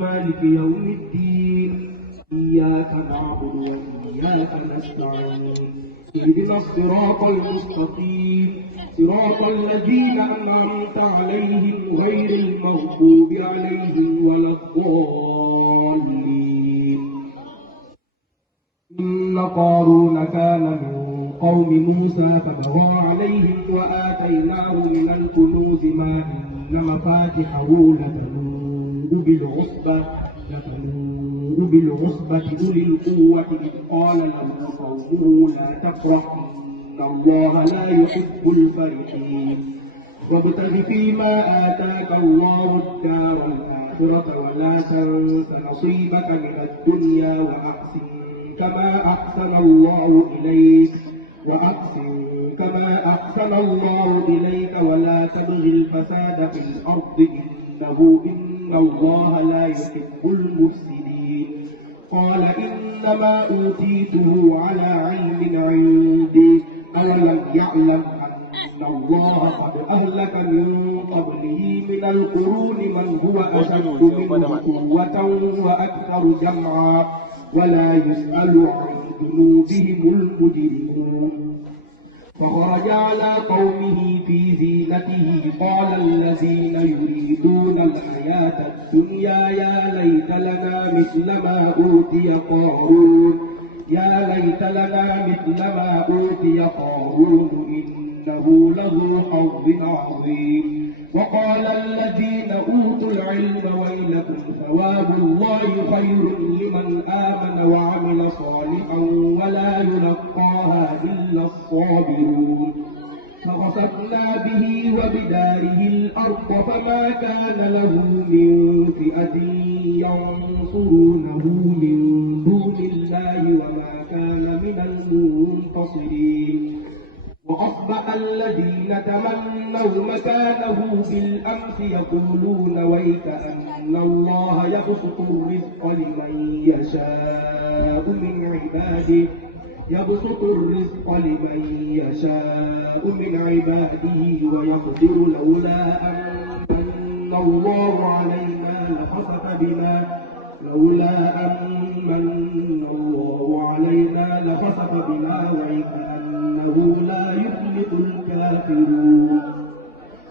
مالك يوم الدين إياك نعبد وإياك نستعين اهدنا الصراط المستقيم صراط الذين أنعمت عليهم غير المغضوب عليهم ولا الضالين. إن قارون كان من قوم موسى فبغى عليهم وآتيناه من الكنوز ما إن مفاتحه لتنوء بالعصبة أولي القوة إذ قال له قومه لا تفرح إن الله لا يحب الفرحين وابتغ فيما آتاك الله الدار الآخرة ولا تنس نصيبك من الدنيا وأحسن كما أحسن الله إليك ولا تبغ الفساد في الأرض إن الله لا يحب المفسدين. قال إنما أوتيته على علم عندي أولم يعلم أن الله قد أهلك من قبله من القرون من هو أشد منه قوة وأكثر جمعا ولا يسأل عن ذنوبهم المجرمون. فخرج على قومه في زينته قال الذين يريدون الحياة الدنيا يا ليت لنا مثل ما أوتي قارون إنه لذو حظ عظيم. وقال الذين أوتوا العلم ويلكم ثواب الله خير لمن آمن وعمل صالحا ولا يلقاها إلا الصابرون. فخسفنا به وبداره الأرض فما كان له من فئة ينصرونه من دون الله وما كان من المنتصرين. وأصبح الذين تمنوا مكانه بالأمس يقولون ويك أن الله يبسط الرزق لمن يشاء من عباده ويقدر لولا أن الله علينا لخسف بنا وكأنه لا يفلح الكافرون.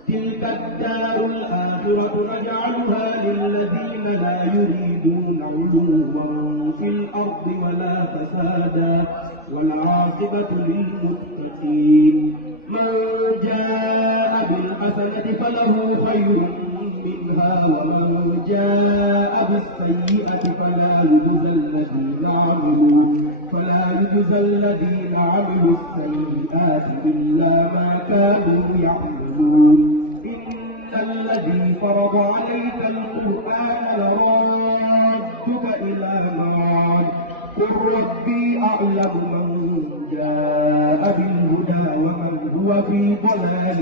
تلك الدار الآخرة نجعلها للذين لا يريدون علوا في الأرض ولا فسادا والعاقبة للمتقين. من جاء بالحسنة فله خير منها ومن جاء بالسيئة فلا يجزى الذين عملوا السيئات إلا ما كانوا يعملون. إن الذي فرض عليك القرآن لرادك إلى معاد قل ربي أعلم من جاء بالهدى ومن هو في ضلال